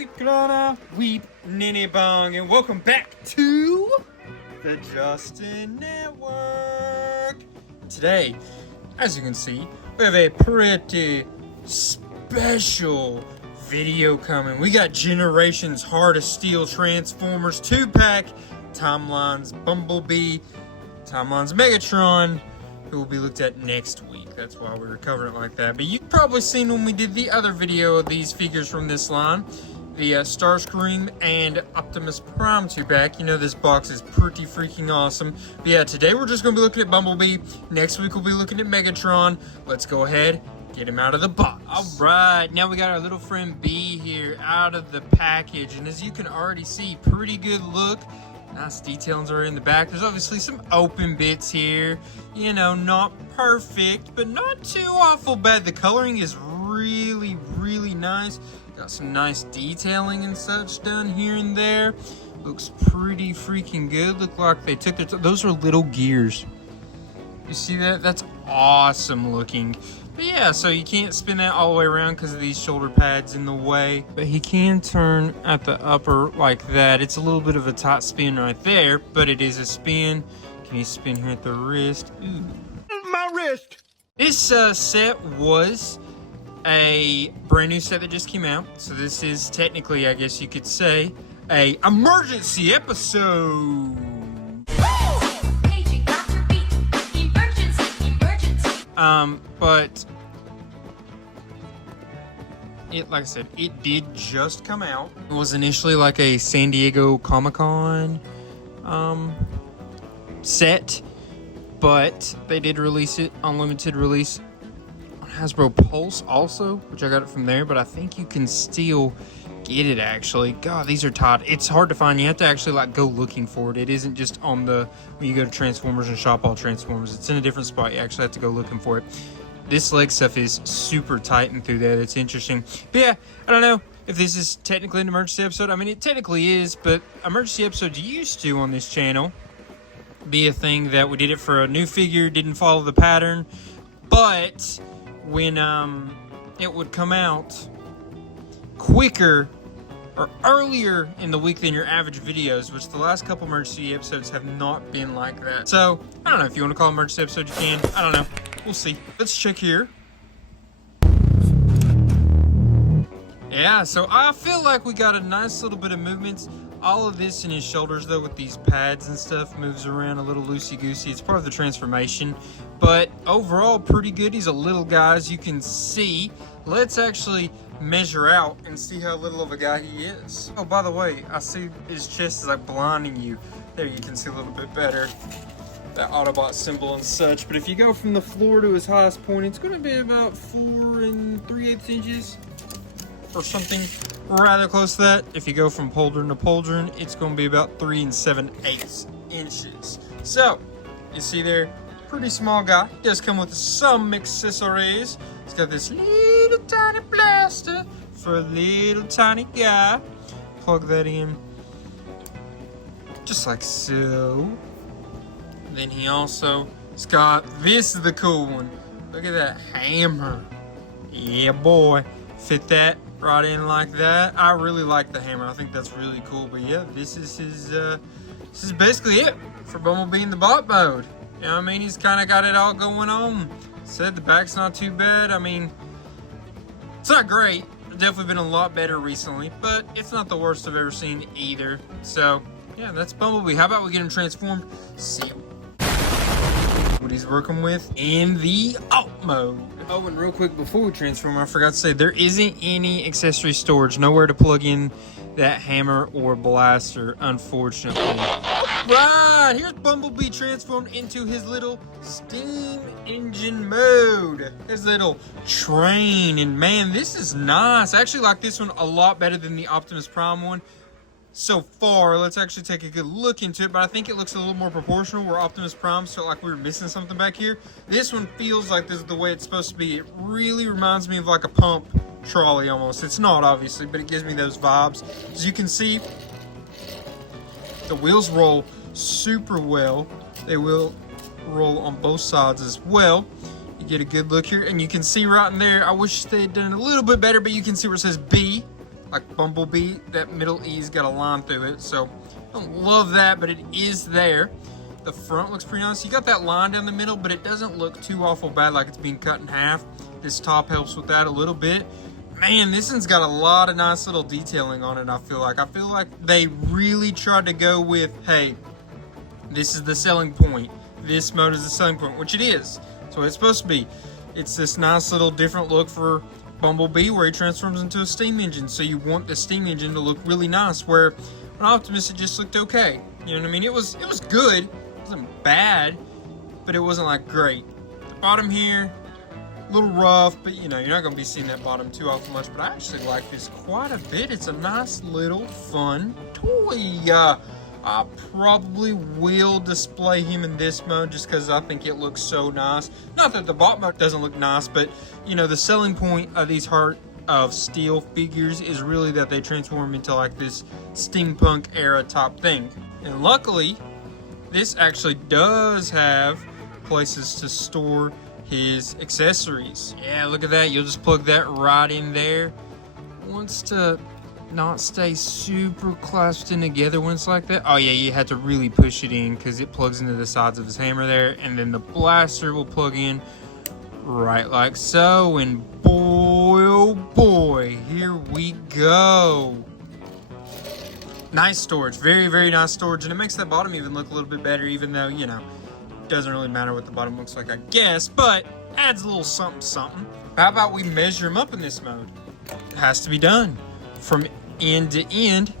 weep, gonna weep, ninny bong, and welcome back to the Justin Network. Today, as you can see, we have a pretty special video coming. We got Generations Heart of Steel Transformers 2-pack, Timelines Bumblebee, Timelines Megatron, who will be looked at next week. That's why we were covering it like that. But you've probably seen when we did the other video of these figures from this line, the Starscream and Optimus Prime 2-pack. You know this box is pretty freaking awesome. But yeah, today we're just going to be looking at Bumblebee. Next week we'll be looking at Megatron. Let's go ahead, get him out of the box. Alright, now we got our little friend B here out of the package. And as you can already see, pretty good look. Nice details are in the back. There's obviously some open bits here. You know, not perfect, but not too awful bad. The coloring is really, really nice. Got some nice detailing and such done here and there. Looks pretty freaking good. Look like they took their those are little gears. You see that? That's awesome looking. But yeah, so you can't spin that all the way around because of these shoulder pads in the way. But he can turn at the upper like that. It's a little bit of a tight spin right there, but it is a spin. Can you spin here at the wrist? Ooh. My wrist! This set was a brand new set that just came out. So this is technically, I guess you could say, a emergency episode. But it, like I said, it did just come out. It was initially like a San Diego Comic-Con set, but they did release it on limited release on Hasbro Pulse also, which I got it from there, but I think you can still get it actually. God, these are tight. It's hard to find. You have to actually like go looking for it. It isn't just on the, when you go to Transformers and shop all Transformers. It's in a different spot. You actually have to go looking for it. This leg stuff is super tightened through there. That's interesting. But yeah, I don't know if this is technically an emergency episode. I mean, it technically is, but emergency episodes used to on this channel be a thing that we did it for a new figure, didn't follow the pattern, but when it would come out quicker or earlier in the week than your average videos, which the last couple emergency episodes have not been like that. So, I don't know if you want to call it emergency episode, you can. I don't know. We'll see. Let's check here. Yeah, so I feel like we got a nice little bit of movements. All of this in his shoulders, though, with these pads and stuff, moves around a little loosey-goosey. It's part of the transformation. But overall, pretty good. He's a little guy, as you can see. Let's actually measure out and see how little of a guy he is. Oh, by the way, I see his chest is like blinding you. There, you can see a little bit better. That Autobot symbol and such. But if you go from the floor to his highest point, it's going to be about 4 3/8 inches. Or something rather close to that. If you go from pauldron to pauldron, it's going to be about 3 7/8 inches. So, you see there, pretty small guy. He does come with some accessories. He's got this little tiny blaster for a little tiny guy. Plug that in, just like so. Then he also has got, this is the cool one. Look at that hammer. Yeah, boy. Fit that right in like that. I really like the hammer. I think that's really cool. But yeah, this is his, this is basically it for Bumblebee in the bot mode. You know what I mean? He's kind of got it all going on. Said the back's not too bad. I mean, it's not great. It's definitely been a lot better recently, but it's not the worst I've ever seen either. So yeah, that's Bumblebee. How about we get him transformed? See what he's working with in the alt mode. Oh, and real quick before we transform, I forgot to say there isn't any accessory storage, nowhere to plug in that hammer or blaster, unfortunately. Right, here's Bumblebee transformed into his little steam engine mode, his little train, and man, this is nice. I actually like this one a lot better than the Optimus Prime one so far. Let's actually take a good look into it, but I think it looks a little more proportional where Optimus Prime felt like we were missing something back here. This one feels like this is the way it's supposed to be. It really reminds me of like a pump trolley almost. It's not obviously, but it gives me those vibes. As you can see, the wheels roll super well. They will roll on both sides as well. You get a good look here, and you can see right in there, I wish they had done it a little bit better, but you can see where it says B. like Bumblebee. That middle E's got a line through it, so I don't love that, but it is there. The front looks pretty nice. You got that line down the middle, but it doesn't look too awful bad like it's being cut in half. This top helps with that a little bit. Man, this one's got a lot of nice little detailing on it, I feel like they really tried to go with, hey, this is the selling point. This mode is the selling point, which it is. That's what it's supposed to be. It's this nice little different look for Bumblebee where he transforms into a steam engine. So you want the steam engine to look really nice, where on Optimus it just looked okay. You know what I mean? It was good. It wasn't bad, but it wasn't like great. The bottom here, a little rough, but you know, you're not going to be seeing that bottom too awful much, but I actually like this quite a bit. It's a nice little fun toy. I probably will display him in this mode just because I think it looks so nice. Not that the bot mode doesn't look nice, but you know, the selling point of these Heart of Steel figures is really that they transform into like this steampunk era type thing. And luckily, this actually does have places to store his accessories. Yeah, look at that. You'll just plug that right in there. Wants to not stay super clasped in together when it's like that. Oh yeah, you had to really push it in because it plugs into the sides of his hammer there, and then the blaster will plug in right like so, and boy oh boy, here we go. Nice storage, very, very nice storage, and it makes that bottom even look a little bit better, even though, you know, it doesn't really matter what the bottom looks like, I guess, but adds a little something something. How about we measure him up in this mode? It has to be done. From end to end,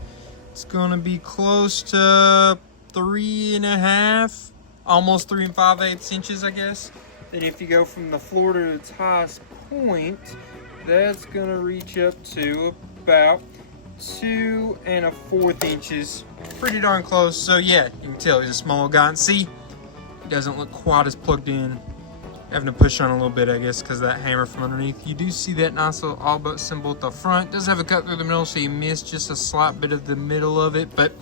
it's gonna be close to 3.5, almost 3 5/8 inches, I guess. Then if you go from the floor to its highest point, that's gonna reach up to about 2 1/4 inches. Pretty darn close. So yeah, you can tell he's a small guy. And see, he doesn't look quite as plugged in. Having to push on a little bit, I guess, because of that hammer from underneath. You do see that nice little all but symbol at the front. Does have a cut through the middle, so you miss just a slight bit of the middle of it. But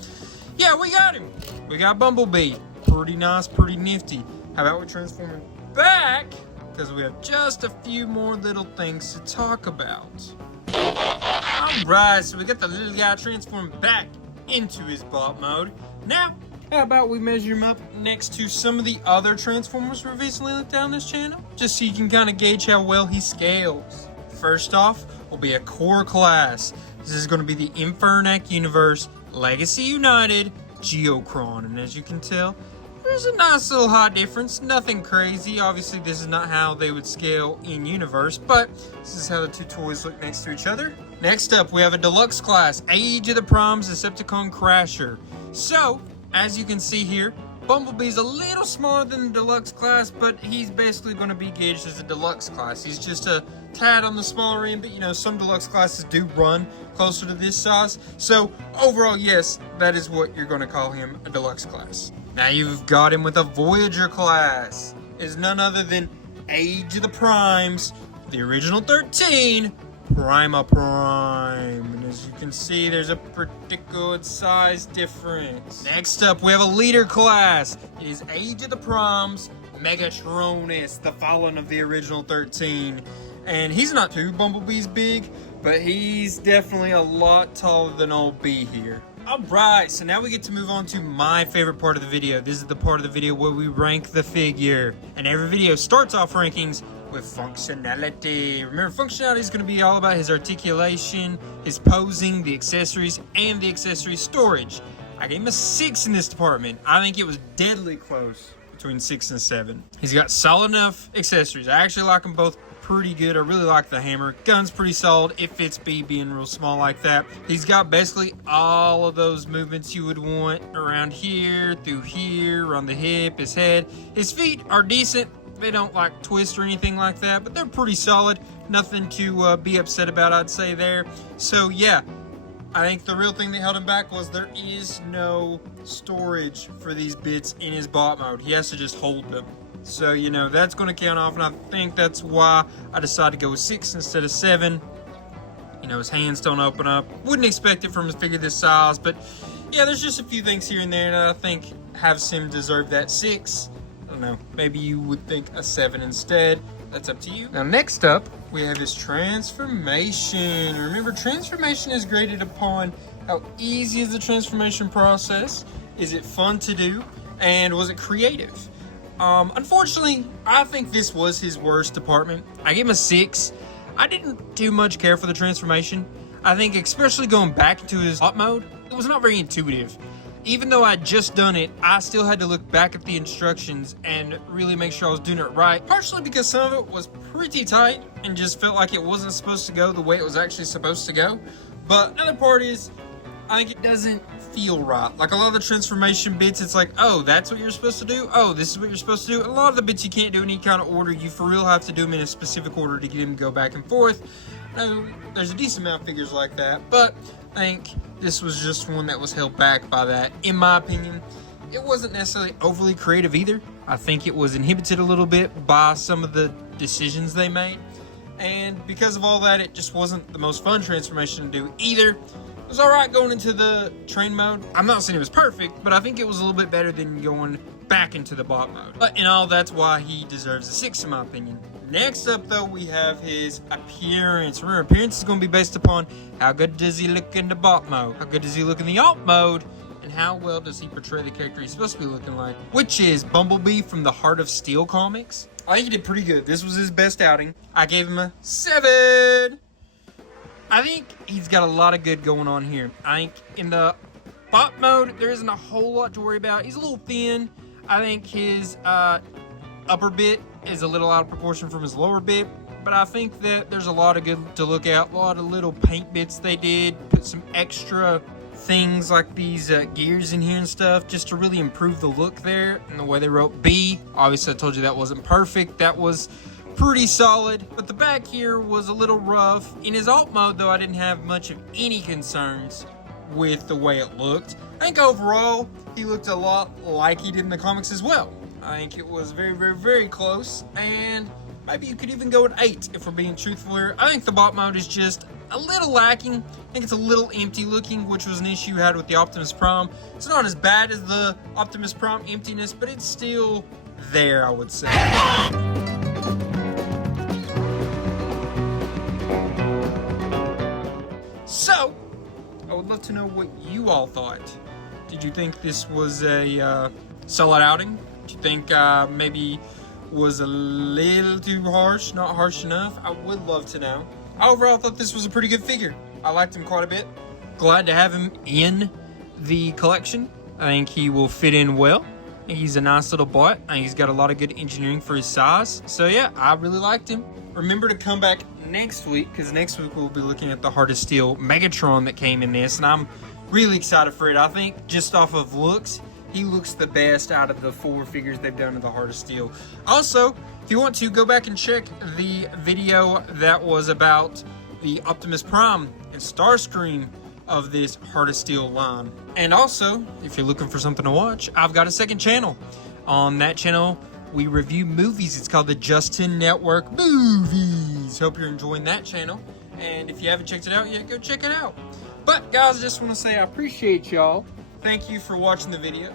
yeah, we got him. We got Bumblebee. Pretty nice, pretty nifty. How about we transform him back? Because we have just a few more little things to talk about. Alright, so we got the little guy transformed back into his bot mode. Now, how about we measure him up next to some of the other Transformers we've recently looked down this channel, just so you can kind of gauge how well he scales. First off will be a core class. This is going to be the Infernac Universe Legacy United Geocron, and as you can tell, there's a nice little height difference, nothing crazy. Obviously this is not how they would scale in universe, but this is how the two toys look next to each other. Next up we have a deluxe class, Age of the Primes Decepticon Crasher. So, as you can see here, Bumblebee's a little smaller than the deluxe class, but he's basically going to be gauged as a deluxe class. He's just a tad on the smaller end, but you know, some deluxe classes do run closer to this size. So overall, yes, that is what you're going to call him, a deluxe class. Now you've got him with a Voyager class. Is none other than Age of the Primes, the original 13, Prima Prime. And as you can see, there's a pretty good size difference. Next up, we have a leader class. It is Age of the Primes, Megatron, the fallen of the original 13. And he's not too Bumblebee's big, but he's definitely a lot taller than old B here. Alright, so now we get to move on to my favorite part of the video. This is the part of the video where we rank the figure. And every video starts off rankings with functionality. Remember, functionality is going to be all about his articulation, his posing, the accessories, and the accessory storage. I gave him a 6 in this department. I think it was deadly close between 6 and 7. He's got solid enough accessories. I actually like them both pretty good. I really like the hammer. Gun's pretty solid. It fits B being real small like that. He's got basically all of those movements you would want around here, through here, around the hip, his head. His feet are decent. They don't like twist or anything like that, but they're pretty solid. Nothing to be upset about, I'd say there. So yeah, I think the real thing that held him back was there is no storage for these bits in his bot mode. He has to just hold them. So, you know, that's going to count off, and I think that's why I decided to go with 6 instead of 7. You know, his hands don't open up. Wouldn't expect it from a figure this size, but yeah, there's just a few things here and there that I think have him deserve that 6. I don't know, maybe you would think a 7 instead. that's up to you. Now, next up, we have his transformation. Remember, transformation is graded upon how easy is the transformation process, is it fun to do, and was it creative? Unfortunately, I think this was his worst department. I gave him a 6. I didn't too much care for the transformation. I think especially going back to his op mode, it was not very intuitive. Even though I'd just done it, I still had to look back at the instructions and really make sure I was doing it right. Partially because some of it was pretty tight and just felt like it wasn't supposed to go the way it was actually supposed to go. But another part is, I think it doesn't feel right. Like a lot of the transformation bits, it's like, oh, that's what you're supposed to do? Oh, this is what you're supposed to do? And a lot of the bits you can't do in any kind of order. You for real have to do them in a specific order to get him to go back and forth. Now, there's a decent amount of figures like that, but I think this was just one that was held back by that. In my opinion, it wasn't necessarily overly creative either. I think it was inhibited a little bit by some of the decisions they made. And because of all that, it just wasn't the most fun transformation to do either. It was alright going into the train mode. I'm not saying it was perfect, but I think it was a little bit better than going back into the bot mode. But in all, that's why he deserves a 6 in my opinion. Next up, though, we have his appearance. Remember, appearance is going to be based upon how good does he look in the bot mode, how good does he look in the alt mode, and how well does he portray the character he's supposed to be looking like, which is Bumblebee from the Heart of Steel comics. I think he did pretty good. This was his best outing. I gave him a 7. I think he's got a lot of good going on here. I think in the bot mode, there isn't a whole lot to worry about. He's a little thin. I think his upper bit is a little out of proportion from his lower bit, but I think that there's a lot of good to look at. A lot of little paint bits they did, put some extra things like these gears in here and stuff just to really improve the look there. And the way they wrote B, obviously I told you that wasn't perfect. That was pretty solid, but the back here was a little rough. In his alt mode, though, I didn't have much of any concerns with the way it looked. I think overall, he looked a lot like he did in the comics as well. I think it was very, very, very close, and maybe you could even go at 8 if we're being truthful here. I think the bot mode is just a little lacking. I think it's a little empty looking, which was an issue you had with the Optimus Prime. It's not as bad as the Optimus Prime emptiness, but it's still there, I would say. So, I would love to know what you all thought. Did you think this was a solid outing? Did you think maybe was a little too harsh, not harsh enough? I would love to know. Overall, I thought this was a pretty good figure. I liked him quite a bit. Glad to have him in the collection. I think he will fit in well. He's a nice little bot. I think he's got a lot of good engineering for his size. So yeah, I really liked him. Remember to come back next week, because next week we'll be looking at the Heart of Steel Megatron that came in this, and I'm really excited for it. I think just off of looks, he looks the best out of the 4 figures they've done in the Heart of Steel. Also, if you want to, go back and check the video that was about the Optimus Prime and Starscream of this Heart of Steel line. And also, if you're looking for something to watch, I've got a second channel. On that channel, we review movies. It's called the Justin Network Movies. Hope you're enjoying that channel. And if you haven't checked it out yet, go check it out. But guys, I just want to say I appreciate y'all. Thank you for watching the video.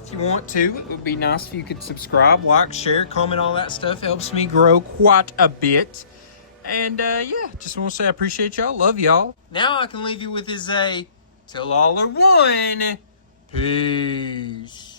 If you want to, it would be nice if you could subscribe, like, share, comment, all that stuff. It helps me grow quite a bit. And yeah, just want to say I appreciate y'all. Love y'all. Now I can leave you with is a till all are one. Peace.